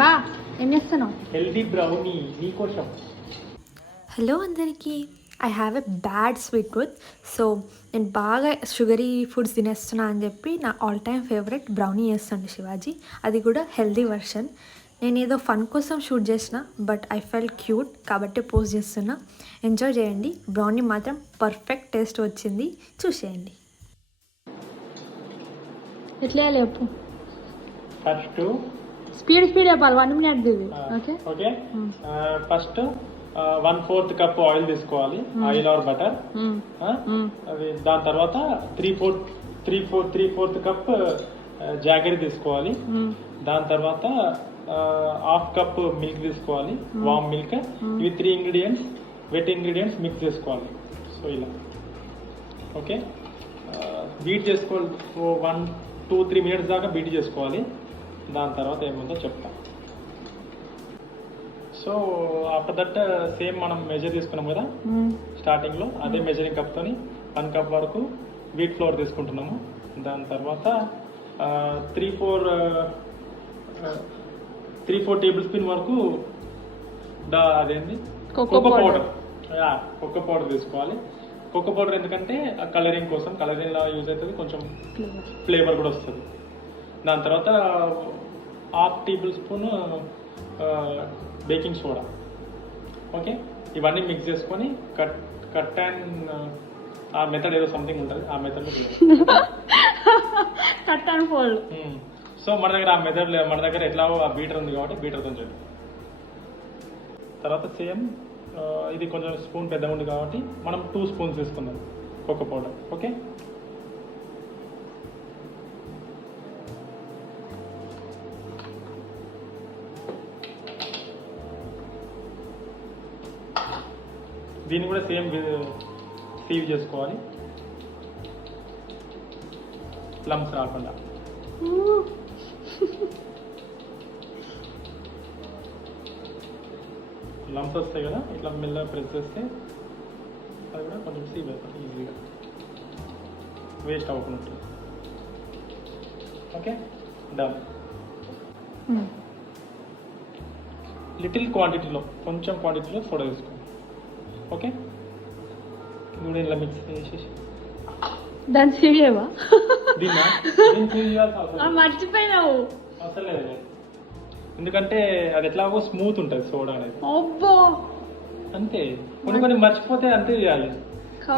బా ఏం చేస్తున్నావు? హెల్దీ బ్రౌనీ నీకోసం. హలో అందరికీ, I have a bad sweet tooth. So నేను బాగా షుగరీ ఫుడ్స్ తినేస్తున్నా అని చెప్పి నా ఆల్ టైమ్ ఫేవరెట్ బ్రౌనీ చేస్తుండే శివాజీ. అది కూడా హెల్దీ వర్షన్. నేను ఏదో ఫన్ కోసం షూట్ చేసిన, బట్ ఐ ఫెల్ట్ క్యూట్ కాబట్టి పోస్ట్ చేస్తున్నా. ఎంజాయ్ చేయండి. బ్రౌనీ మాత్రం పర్ఫెక్ట్ టేస్ట్ వచ్చింది, చూసేయండి. ఎట్లా చెప్పు. ఫస్ట్ స్పీడ్ చెప్పాలి, 1 minute Divi. Okay okay. First 1/4 cup oil తీసుకోవాలి, ఆయిల్ ఆర్ బటర్. అది దాని తర్వాత 3/4 కప్ జాగరీ తీసుకోవాలి. దాని తర్వాత 1/2 కప్ మిల్క్ తీసుకోవాలి, వామ్ మిల్క్. ఇవి 3 ఇంగ్రీడియంట్స్, వెట్ ఇంగ్రీడియంట్స్ మిక్స్ చేసుకోవాలి. సో ఇలా ఓకే. బీట్ చేసుకోవాలి, 1-2-3 minutes దాకా బీట్ చేసుకోవాలి. దాని తర్వాత ఏముందో చెప్తాం. సో ఆఫ్టర్ దట్ సేమ్ మనం మెజర్ తీసుకున్నాం కదా స్టార్టింగ్ లో, అదే మెజరింగ్ కప్ తోని 1 కప్ వరకు వీట్ ఫ్లోర్ తీసుకుంటున్నాము. దాని తర్వాత 3-4 టేబుల్ స్పూన్ వరకు అదేంటి కోకో పౌడర్. కోకో పౌడర్ తీసుకోవాలి. కోకో పౌడర్ ఎందుకంటే కలరింగ్ కోసం, కలరింగ్ లా యూజ్ అవుతుంది, కొంచెం ఫ్లేవర్ కూడా వస్తుంది. దాని తర్వాత 1/2 table spoon baking soda. Okay, ఇవన్నీ మిక్స్ చేసుకొని కట్ అండ్ ఆ మెథడ్ ఏదో సంథింగ్ ఉంటుంది, ఆ method cut and fold. So మన దగ్గర ఆ మెథడ్ మన దగ్గర ఎట్లాగో ఆ బీటర్ ఉంది కాబట్టి బీటర్తో చేయాలి. తర్వాత సేమ్ ఇది కొంచెం స్పూన్ పెద్దగా ఉంది కాబట్టి మనం 2 స్పూన్స్ తీసుకుందాం కోకో పౌడర్. ఓకే, దీన్ని కూడా సేమ్ సీవ్ చేసుకోవాలి, లమ్స్ రాకుండా. లమ్స్ వస్తాయి కదా, ఇట్లా మెల్లగా ప్రెస్ చేస్తే అది కూడా కొంచెం సీవ్ అవుతుంది ఈజీగా, వేస్ట్ అవ్వకుండా ఉంటుంది. Okay, done. లిటిల్ క్వాంటిటీలో, కొంచెం క్వాంటిటీలో సోడా తీసుకోండి. ఓకే, ఇప్పుడు ఇలా మిక్స్ చేసేసి దాన్ని సీవ్ చేయవా? మర్చిపోయినావు అసలు లేదు, ఎందుకంటే అది ఎట్లాగో స్మూత్ ఉంటుంది సోడా అనేది. అంతే, కొన్ని మర్చిపోతే అంతే చేయాలి.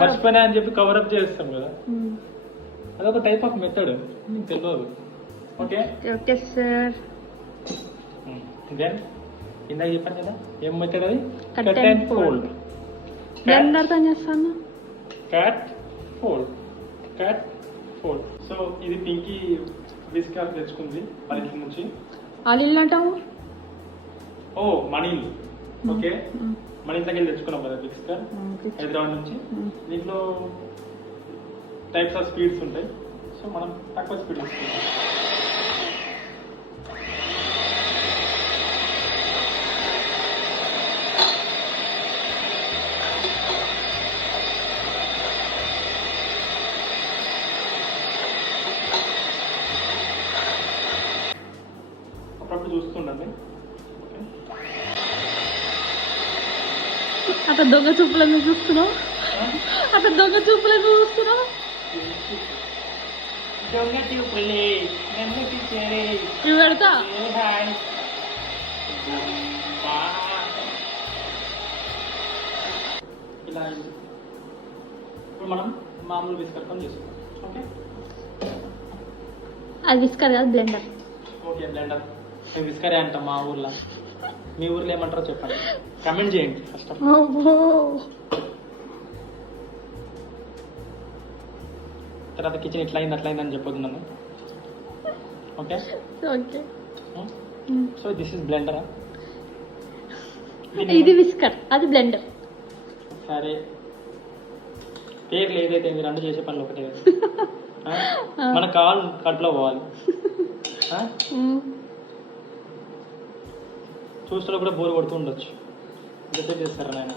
మర్చిపోయినా అని చెప్పి కవరప్ చేస్తాం కదా, అదొక టైప్ ఆఫ్ మెథడ్, మీకు తెలియదు. Okay okay sir. దెన్ ఇందాక చెప్పాను కదా ఏం మెథడ్, అది కట్ అండ్ ఫోల్డ్. బ్లెండర్ తో చేస్తాను. Cut fold, cut fold. So ఇది పింకీ విస్కర్ తెచ్చుకుంది వాళ్ళ ఇంటి నుంచి. వాళ్ళ ఇల్లు అంటావు? ఓ మనీల్. ఓకే, మన ఇంట్లోకి వెళ్ళి తెచ్చుకున్నాం కదా విస్కర్, హైదరాబాద్ నుంచి. దీంట్లో టైప్స్ ఆఫ్ స్పీడ్స్ ఉంటాయి, సో మనం తక్కువ స్పీడ్ తీసుకుంటాం. అప్పుడప్పుడు చూస్తుండండి. అక్కడ దొంగ చూపులను చూస్తున్నావు, అక్కడ దొంగ చూపులను చూస్తున్నావు. ఇవి పెడతా. ఇలా ఇప్పుడు మనం మామూలు విస్కర్ తో చేసుకోవాలి. ఓకే, అది విస్కర్ కాదు, బ్లెండర్. Okay, blender. మేము విస్కరే అంటాం మా ఊర్లో. మీ ఊర్లో ఏమంటారో చెప్పండి, కమెంట్ చేయండి ఫస్ట్ ఆఫ్ ఆల్. తర్వాత కిచెన్ ఇట్లా అయింది అని చెప్పొద్దు నన్ను. Okay okay. So this is బ్లెండరా, ఇది విస్కర్, అది బ్లెండర్. సరే, పేర్లు ఏదైతే మీరు రెండు చేసే పనులు ఒకటే కదా. మన కాల్ కడుపులో పోవాలి. చూస్తే కూడా బోర్ కొడుతూ ఉండొచ్చు, ఎంతసేపు చేస్తారా నాయన.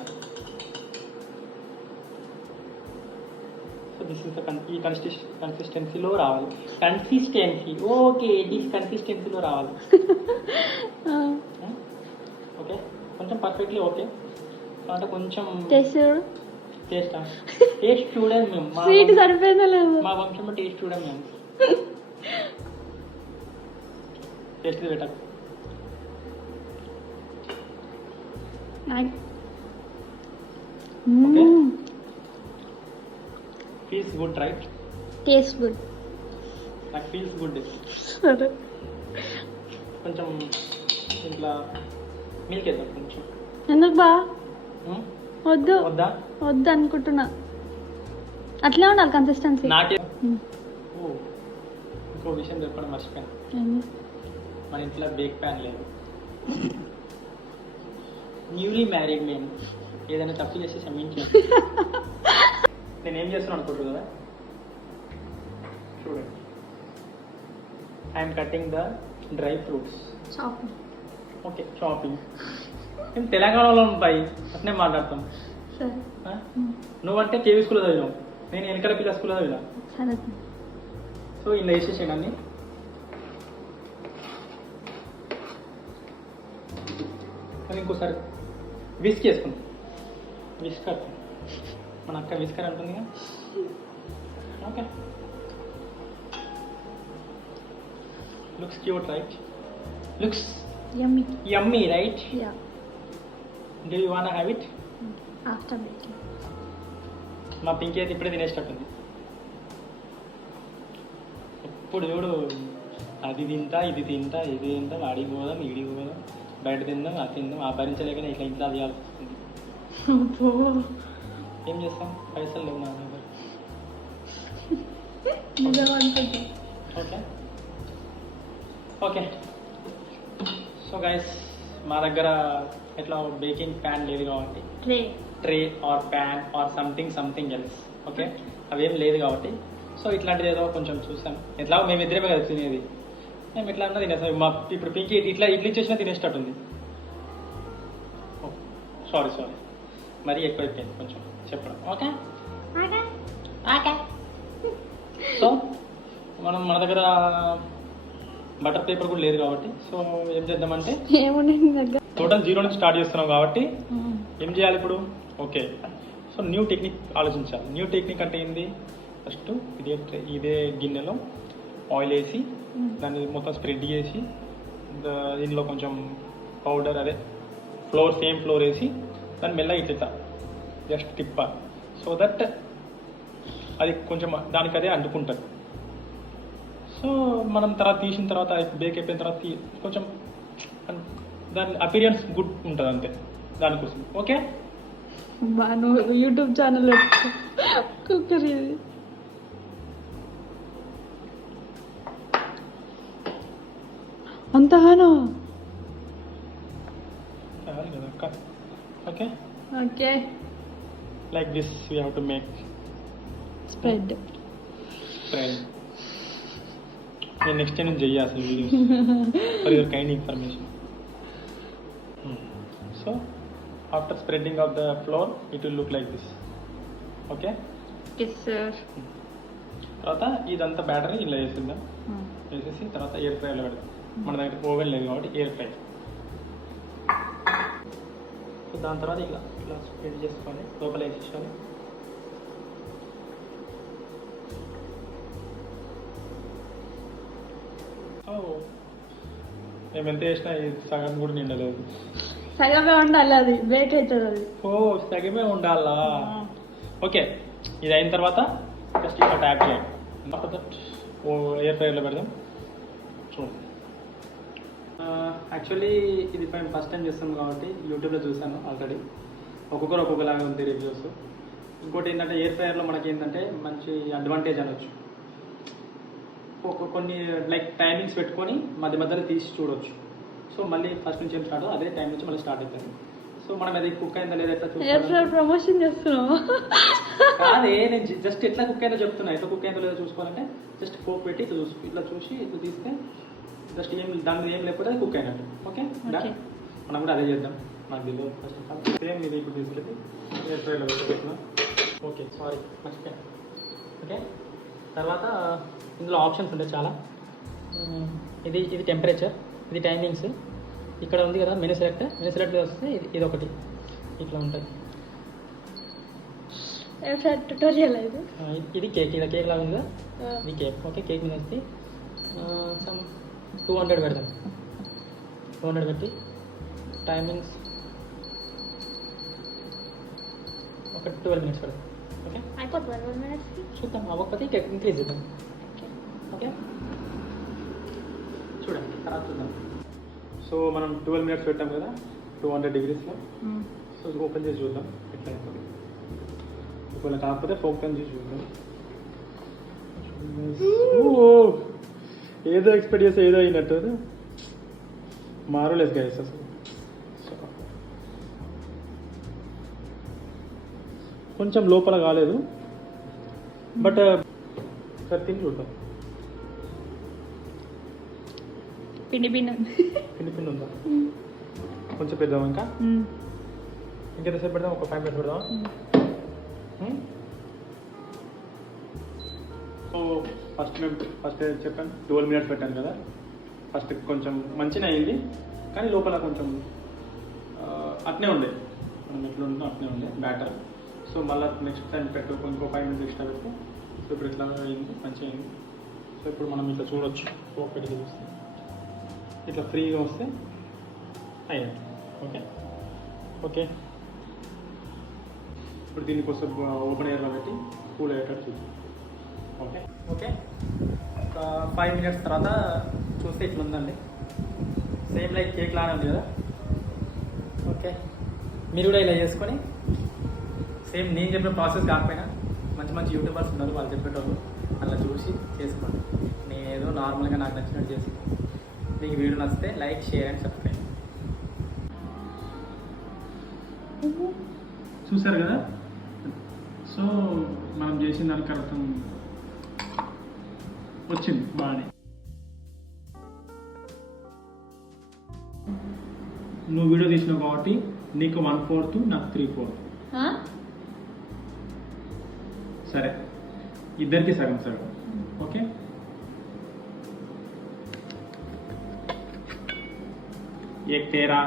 సో దిస్ ఇస్ ఈ కన్సిస్టెన్సీలో రావాలి. కన్సిస్టెన్సీ ఓకే, దిస్ కన్సిస్టెన్సీలో రావాలి. ఓకే, కొంచెం పర్ఫెక్ట్లీ ఓకే అంటే కొంచెం టేస్ట్ చూడు. టేస్ట్ చూడము మేము, స్వీట్ సరిపోయిందా లేదు? మా వంశంలో టేస్ట్ చూడము మేము. టేస్ట్ పెట్టాలి. Okay, feels good right? Taste good. నాకు ఫీల్స్ గుడ్. సరే. కొంచెం ఇంట్లో మిల్క్ వేద్దాం కొంచెం. ఎందుకు బా? వద్దు వద్దా? వద్దు అనుకుంటున్నా. అట్లే ఉండాలి కన్సిస్టెన్సీ. నాకే ఇంకో విషయం చెప్పడం మర్చిపోయాను. మన ఇంట్లో బేక్ ప్యాన్ లేదు. న్యూలీ మ్యారీడ్ మేము ఏదైనా తప్పు చేసి క్షమించాను. నేను ఏం చేస్తున్నాను అనుకుంటారు కదా, చూడండి. I'm cutting the dry fruits. Shopping. Okay, shopping. మేము తెలంగాణలో ఉంటాయి అట్నే మాట్లాడతాం. సరే. నువ్వంటే కేవీ స్కూల్లో చదివాం, నేను వెనకాల పిల్ల స్కూల్లో చదివా. సరే. సో ఇలా వేసేసాను అన్ని. మరి ఇంకోసారి విస్క్ వేసుకుందాం. విస్కర్, మన అక్క విస్కర్ అంటుందిగా. Okay, looks cute right? Looks yummy. Yummy right? Yeah. Do you want have it? After baking. మా పింకీ అయితే ఇప్పుడే తినేసేటట్టుంది. ఇప్పుడు చూడు, అది తింటా ఇది తింటా ఇది తింటా, వాడికి పోదాం ఈడికి పోదాం, బయట తిందాం అది తిందాం, ఆ భరించలేకనే ఇట్లా ఇంట్లో చేయాల్సి వస్తుంది. ఏం చేస్తాం, పైసలు లేవు నా దగ్గర. Okay okay. సో గైస్, మా దగ్గర ఎట్లా బేకింగ్ ప్యాన్ లేదు కాబట్టి, tray or pan or something else, okay, అవేం లేదు కాబట్టి సో ఇట్లాంటిది ఏదో కొంచెం చూసాను. ఎట్లా మేము ఇద్దరేమే కదా తినేది, మేము ఎట్లా అన్నా తినేస్తాం. మా ఇప్పుడు పింకి ఇట్లా ఇడ్లీ చేసినా తినేసేటట్టుంది. సారీ మరీ ఎక్కువైపోయింది కొంచెం చెప్పడం. ఓకే సో మన దగ్గర బటర్ పేపర్ కూడా లేదు కాబట్టి సో ఏం చేద్దామంటే, టోటల్ 0 నుంచి స్టార్ట్ చేస్తున్నాం కాబట్టి ఏం చేయాలి ఇప్పుడు? ఓకే, సో న్యూ టెక్నిక్ ఆలోచించాలి. న్యూ టెక్నిక్ అంటే ఏంది? ఫస్ట్ ఇదే గిన్నెలో ఆయిల్ వేసి దాన్ని మొత్తం స్ప్రెడ్ చేసి దీనిలో కొంచెం పౌడర్ అదే సేమ్ ఫ్లోర్ వేసి దాన్ని మెల్లగా ఇట్లా జస్ట్ తిప్పాలి. సో దట్ అది కొంచెం దానికి అదే అంటుకుంటుంది. సో మనం తర్వాత తీసిన తర్వాత బేక్ అయిపోయిన తర్వాత కొంచెం దాని అపీరియన్స్ గుడ్ ఉంటుంది అంతే, దానికోసం. ఓకే, యూట్యూబ్ ఛానల్ కుక్కర్ అంతగానో. Okay okay, like this we have to make spread. నేను నెక్స్ట్ టైం నుంచి చెయ్యి అసలు videos for your kind information. So after spreading of the flour it will look like this. Okay, తర్వాత ఇదంతా battery ఇలా వేసిందాం. వేసేసి తర్వాత ఎయిర్ ఫ్రైలో పెడదాం. మన దగ్గర ఓవెన్ లేదు కాబట్టి ఎయిర్ ఫ్రై. సో దాని తర్వాత ఇలా స్ప్రెడ్ చేసుకోవాలి, లోపల వేసేసుకోవాలి. మేము ఎంత వేసినా సగం కూడా నిండలేదు. సగమే ఉండాలి, అది బ్రేక్ అవుతుంది అది. ఓ సగమే ఉండాలా? ఓకే, ఇది అయిన తర్వాత జస్ట్ ఇలా ట్యాప్ చేయండి. ఆఫ్టర్ దట్ ఎయిర్ ఫ్రైలో పెడదాం. చూడండి, యాక్చువల్లీ ఇది మేము ఫస్ట్ టైం చేస్తాం కాబట్టి యూట్యూబ్లో చూసాను ఆల్రెడీ. ఒక్కొక్కరు ఒక్కొక్కలాగా ఉంది రివ్యూస్. ఇంకోటి ఏంటంటే ఎయిర్ ఫ్రైయర్లో మనకి ఏంటంటే మంచి అడ్వాంటేజ్ అనొచ్చు. కొన్ని లైక్ టైమింగ్స్ పెట్టుకొని మధ్యలో తీసి చూడవచ్చు. సో మళ్ళీ ఫస్ట్ నుంచి ఏం స్టార్ట్ అదే టైం నుంచి మళ్ళీ స్టార్ట్ అవుతుంది. సో మనం అది కుక్ అయిందా లేదా ఎట్లా చూసుకోవాలి? ప్రమోషన్ చేస్తున్నావు కాదే, నేను జస్ట్ ఎట్లా కుక్ అయిందో చెప్తున్నా. ఎట్లా కుక్ అయిందో లేదో చూసుకోవాలంటే జస్ట్ ఫోక్ పెట్టి ఇట్లా చూసి ఇట్లా తీస్తే జస్ట్ దాని మీద ఏం లేకపోతే అది కుక్ అయినట్టు. ఓకే, మనం కూడా అదే చేద్దాం. నాకు తెలియదు ఫస్ట్ ఆఫ్ ఆల్. సేమ్ ఇది ఇప్పుడు తీసుకెళ్ళి ఎయిర్ ఫ్రైలో పెట్టుకున్నాం. ఓకే, సారీ మర్చిపోయాను. ఓకే, తర్వాత ఇందులో ఆప్షన్స్ ఉంటాయి చాలా. ఇది టెంపరేచర్, ఇది టైమింగ్స్, ఇక్కడ ఉంది కదా మెనూ సెలెక్ట్ వస్తే ఇది ఒకటి ఇట్లా ఉంటుంది. ట్యూటోరియల్ ఇది. ఇది కేక్, ఇలా కేక్ లాగా ఉందా, ఇది కేక్. ఓకే, కేక్ మీద వస్తే సమ్ 200 పెడదాం. 200 పెట్టి టైమింగ్స్ ఒక 12 minutes పెడదాం. ఓకే, అయిపోతుంది 12 minutes. చూద్దాం, అవ్వకపోతే కేక్ ఇంక్రీజ్ చేద్దాం. ఓకే, చూడండి తర్వాత చూద్దాం. సో మనం 12 minutes పెట్టాం కదా 200 degreesలో. సో ఓపెన్ చేసి చూద్దాం ఎట్లా అవుతుంది. ఒకవేళ కాకపోతే ఓపెన్ చేసి చూద్దాం. ఏదో ఎక్స్పెక్ట్ చేస్తే ఏదో అయినట్టు మారలేదు గైస్ అసలు. కొంచెం లోపల కాలేదు, బట్ సార్ తిని చూద్దాం. పిండి పిండి ఉందా? కొంచెం పెడదాం, ఇంకెంతసేపు పెడదాం? ఒక 5 minutes పెడదాం. సో ఫస్ట్ చెప్పాను 12 minutes పెట్టాను కదా. ఫస్ట్ కొంచెం మంచిగా అయింది, కానీ లోపల కొంచెం అట్నే ఉండే, మనం ఎట్లా ఉందో అట్నే ఉండే బ్యాటర్. సో మళ్ళీ నెక్స్ట్ టైం పెట్టు, ఇంకో 5 minutes ఎక్స్ట్రా పెట్టు. సో ఇప్పుడు ఇట్లా అయింది, మంచిగా అయింది. సో ఇప్పుడు మనం ఇట్లా చూడొచ్చు, పెట్టి చూస్తే ఇట్లా ఫ్రీగా వస్తే అయ్యాడు. ఓకే ఓకే, ఇప్పుడు దీనికోసం ఓపెన్ ఎయిర్లో పెట్టి కూల్ అయ్యేటట్టు చూద్దాం. ఓకే ఓకే, ఒక 5 minutes తర్వాత చూస్తే ఇట్లా ఉందండి. సేమ్ లైక్ కేక్ లానే ఉంది కదా. ఓకే, మీరు కూడా ఇలా చేసుకొని సేమ్ నేను చెప్పిన ప్రాసెస్ కాకపోయినా మంచి మంచి యూట్యూబర్స్ ఉన్నారు, వాళ్ళు చెప్పేటోళ్ళు, అలా చూసి చేసుకోండి. నేను ఏదో నార్మల్గా నాకు నచ్చినట్టు చేసి. మీకు వీడియో నచ్చితే లైక్, షేర్ అండ్ సబ్స్క్రైబ్. చూసారు కదా. సో మనం చేసిన దానికి అర్థం వచ్చింది బాగానే. నువ్వు వీడియో తీసినావు కాబట్టి నీకు 1/4, నాకు 3/4. సరే, ఇద్దరికి సగం సగం. ఓకే, ఏక్ తేరా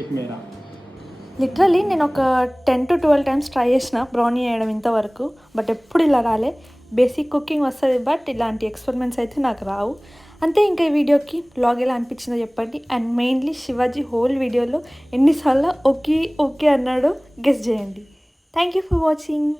ఏక్ మేరా. లిటరలీ నేను ఒక 10 to 12 times ట్రై చేసిన బ్రౌనీ చేయడం ఇంతవరకు, బట్ ఎప్పుడు ఇలా రాలే. బేసిక్ కుకింగ్ వస్తుంది, బట్ ఇలాంటి ఎక్స్పెరిమెంట్స్ అయితే నాకు రావు. అంతే, ఇంకా ఈ వీడియోకి బ్లాగ్ ఎలా అనిపించిందో చెప్పండి. అండ్ మెయిన్లీ శివాజీ హోల్ వీడియోలో ఎన్నిసార్లు ఓకే ఓకే అన్నాడో గెస్ చేయండి. Thank you for watching.